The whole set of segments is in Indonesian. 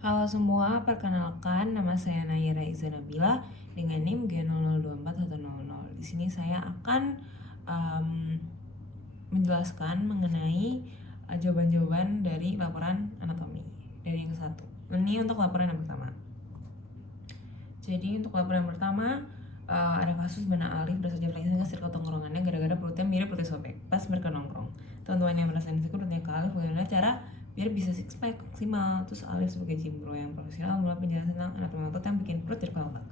Halo semua, perkenalkan nama saya Nayira Iza Nabila dengan NIM G0024100. Di sini saya akan menjelaskan mengenai jawaban-jawaban dari laporan anatomi dari yang satu. Ini untuk laporan yang pertama. Jadi untuk laporan yang pertama ada kasus mana Alif berhasil defleksi ke sirkel tongkrongannya gara-gara perutnya mirip perut sobek pas mereka nongkrong. Teman-teman yang merasa insecure bertanya ke Alif bagaimana cara biar bisa six pack maksimal. Terus Alif sebagai gym bro yang profesional mulai penjelasan tentang anatomi otot yang bikin perut jadi otak.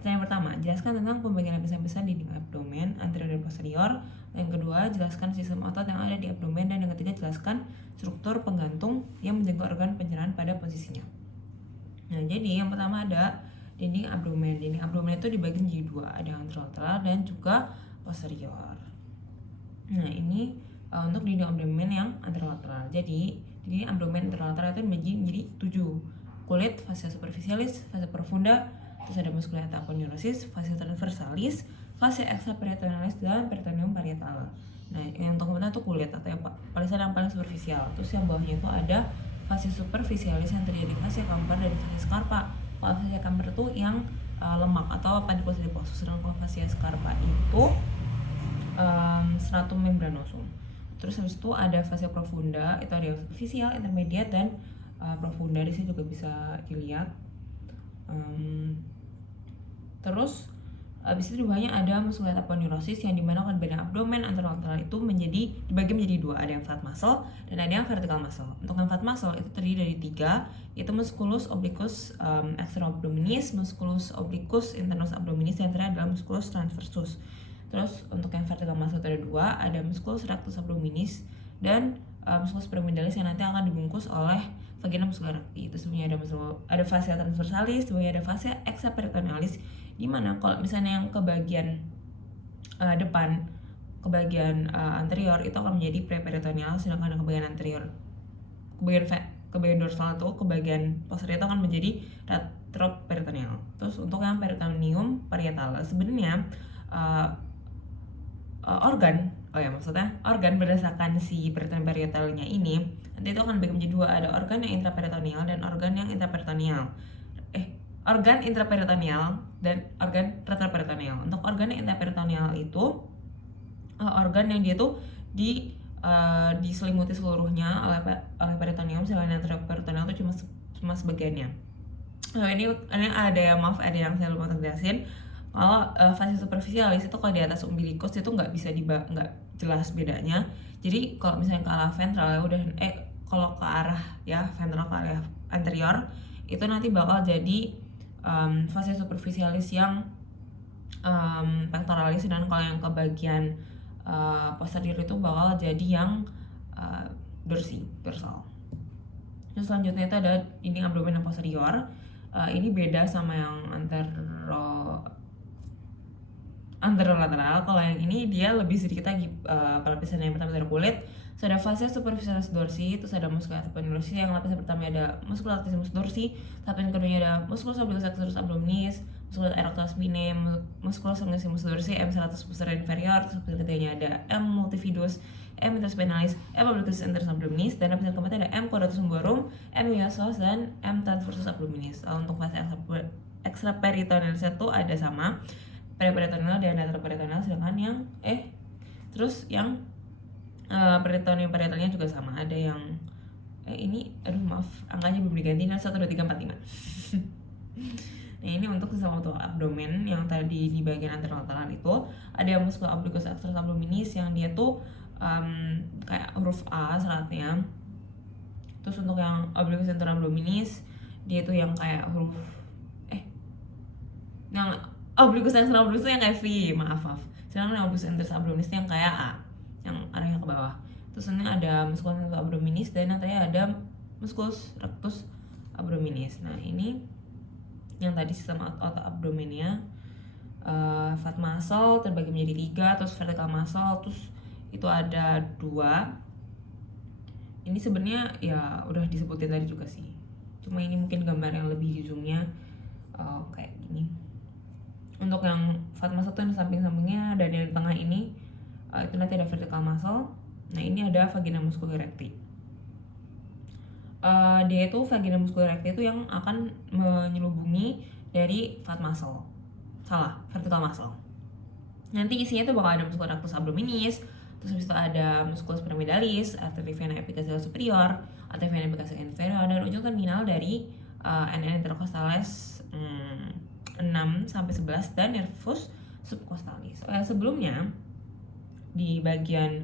Pertanyaan pertama, jelaskan tentang pembagian lapisan-lapisan dinding abdomen anterior dan posterior. Yang kedua, jelaskan sistem otot yang ada di abdomen. Dan yang ketiga, jelaskan struktur penggantung yang menjaga organ pencernaan pada posisinya. Nah, jadi yang pertama ada dinding abdomen. Dinding abdomen itu dibagi menjadi dua, ada yang anterolateral dan juga posterior. Nah, ini untuk dinding abdomen yang anterolateral. Jadi, dinding abdomen anterolateral itu dibagi menjadi 7. Kulit, fascia superficialis, fascia profunda, terus ada musculata aponeurosis, fascia transversalis, fascia extraperitonealis, dan peritoneum parietale. Nah, yang untuk kemudian itu kulit atau yang paling superficial. Terus yang bawahnya itu ada fascia superficialis yang terdiri dari fascia camper dan fascia scarpa. Kalau fascia camper itu yang lemak atau adipose. Sedangkan kalau fascia scarpa itu stratum membranosum. Terus habis itu ada fascia profunda, itu ada yang superficial, intermediate, dan profunda. Di sini juga bisa dilihat. Terus habis itu di bawahnya ada musculata aponeurosis yang dimana organ badan abdomen anterolateral itu dibagi menjadi dua, ada yang flat muscle dan ada yang vertical muscle. Untuk yang flat muscle itu terdiri dari 3, yaitu musculus obliquus externus abdominis, musculus obliquus internus abdominis, dan terakhir adalah musculus transversus. Terus untuk yang vertical muscle itu ada 2, ada musculus rectus abdominis dan musculus pyramidalis yang nanti akan dibungkus oleh vagina muscular recti. Itu sebenarnya ada fascia transversalis, sebenarnya ada fascia extraperitonealis, di mana kalau misalnya yang ke bagian depan, ke bagian anterior itu akan menjadi preperitoneal, sedangkan yang ke bagian anterior, ke bagian dorsal itu, ke bagian posterior itu akan menjadi retroperitoneal. Terus untuk yang peritoneum parietale sebenarnya organ berdasarkan si peritoneum parietalnya ini nanti itu akan dibagi menjadi 2, ada organ yang intraperitoneal dan organ yang intraperitoneal. Organ intraperitoneal dan organ retroperitoneal. Untuk organ intraperitoneal itu organ yang dia tuh diselimuti seluruhnya oleh peritoneum, sedangkan intraperitoneal itu cuma sebagiannya. Ini ada yang yang saya lupa jelasin. Kalau fascia superficialis itu kalau di atas umbilicus itu nggak jelas bedanya. Jadi kalau misalnya ke arah ventral ya udah kalau ke arah ya ventral ke arah anterior itu nanti bakal jadi fascia superficialis yang pectoralis, dan kalau yang ke bagian posterior itu bakal jadi yang dorsal. Terus selanjutnya itu ada dinding abdomen yang posterior. Ini beda sama yang anterolateral. Kalau yang ini dia lebih sedikit lagi pelapisan yang pertama dari kulit. Terus ada fascia superficialis dorsi, terus ada musculus aponeurosis. Yang lapisan pertama ada musculus latissimus dorsi, lapisan keduanya ada musculus obliquus externus abdominis, musculus erector spinae, musculus longissimus dorsi, M100 posterior inferior. Terus lapisan ketiganya ada M multifidus, M interspinalis, M obliquus internus abdominis, dan lapisan keempatnya ada M quadratus lumborum, M myosus, dan M transversus abdominis. Untuk fascia extraperitonealis itu ada sama preperitoneal dan retroperitoneal, sedangkan yang terus yang peritonealnya juga sama, ada yang ini angkanya belum diganti, 1, 2, 3, 4, 5. Nah, ini untuk sistem otot abdomen yang tadi di bagian anterolateral itu ada yang musculus obliquus externus abdominis yang dia tuh kayak huruf A seratnya. Terus untuk yang obliquus internus abdominis dia tuh yang kayak huruf yang obliquus externus abdominis itu yang kayak V, maaf. Sedangkan yang obliquus internus abdominis itu yang kayak A, yang arahnya ke bawah. Terus ini ada musculus abdominis dan yang tadi ada musculus rectus abdominis. Nah, ini yang tadi sistem otot abdomennya. Fat muscle terbagi menjadi 3, terus vertical muscle terus itu ada 2. Ini sebenarnya ya udah disebutin tadi juga sih, cuma ini mungkin gambar yang lebih di zoomnya kayak gini. Untuk yang fat muscle itu yang samping-sampingnya dan yang di tengah ini itu nanti ada vertical muscle. Nah, ini ada vagina muscular recti. dia itu vagina muscular recti itu yang akan menyelubungi dari fat muscle, vertical muscle. Nanti isinya tuh bakal ada musculus rectus abdominis, terus habis itu ada musculus pyramidalis, arteria vena epicasial superior, arteria vena epicasial inferior, dan ujung terminal dari NN intercostales 6 sampai 11 dan nervus subcostalis. Sebelumnya di bagian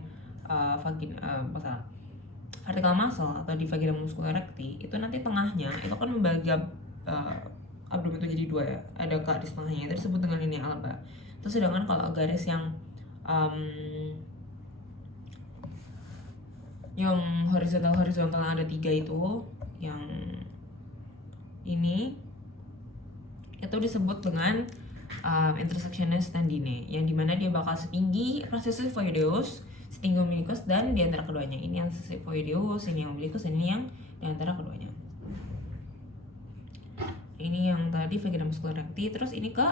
vertical muscle atau di vagina muscular recti itu nanti tengahnya itu kan membagi abdomen itu jadi dua ya, ada garis tengahnya itu disebut dengan linea alba. Terus sedangkan kalau garis yang horizontal ada 3 itu, yang ini itu disebut dengan intersectionis tendinae, yang dimana dia bakal setinggi processus voideus, setinggi umbilicus, dan di antara keduanya. Ini yang voideus, ini yang umbilicus, ini yang di antara keduanya. Ini yang tadi vagina muscular recti. Terus ini ke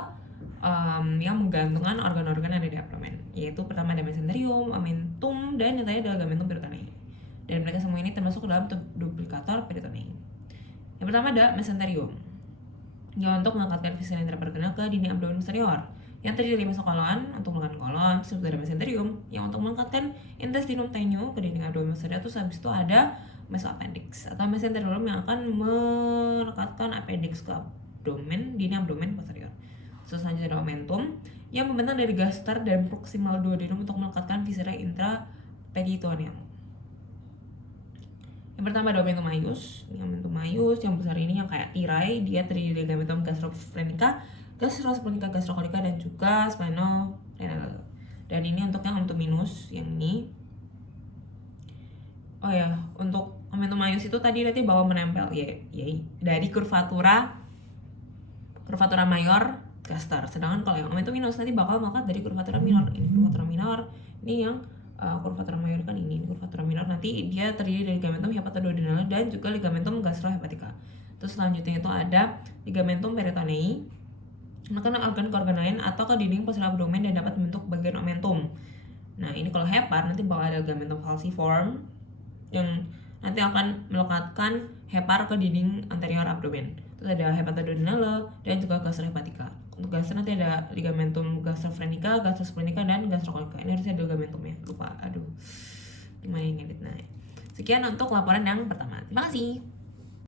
yang menggantungkan organ-organ yang ada di abdomen, yaitu pertama ada mesenterium, omentum, dan yang tadi adalah ligamentum peritoneae. Dan mereka semua ini termasuk ke dalam duplicator peritoneae. Yang pertama ada mesenterium, yang untuk mengangkatkan viscera intraperitoneal ke dinding abdomen posterior, yang terdiri dari mesokolon untuk mengangkat kolon, terus ada mesenterium yang untuk mengangkatkan intestinum tenue ke dinding abdomen posterior, terus habis itu ada mesoappendix atau mesenterium yang akan melekatkan appendix ke abdomen, dinding abdomen posterior. Terus selanjutnya ada omentum yang membentang dari gaster dan proximal duodenum untuk melekatkan viscera intraperitoneal. Yang pertama ada omentum maius. Omentum maius yang besar ini yang kayak tirai, dia terdiri dari ligamentum gastrophrenica, gastrocolica, dan juga splenorenal. Dan ini untuk yang omentum minus, yang ini. Oh ya, untuk omentum maius itu tadi nanti bakal menempel dari kurvatura mayor gaster. Sedangkan kalau yang omentum minus nanti bakal melekat dari kurvatura minor. Ini kurvatura minor, ini yang kurvatura mayor kan ini kurvatura minor, nanti dia terdiri dari ligamentum hepatoduodenal dan juga ligamentum gastrohepatica. Terus selanjutnya itu ada ligamentum peritoneae, menekan organ ke organ lain atau ke dinding posterior abdomen dan dapat membentuk bagian omentum. Nah ini kalau hepar nanti bakal ada ligamentum falciform yang nanti akan melekatkan hepar ke dinding anterior abdomen. Terus ada hepatoduodenale dan juga gastrohepatica. Untuk gastro nanti ada ligamentum gastrofrenica, gastrosplenica, dan gastrocolica. Ini harusnya ada ligamentumnya, lupa, gimana ini edit. Nah, sekian untuk laporan yang pertama. Terima kasih.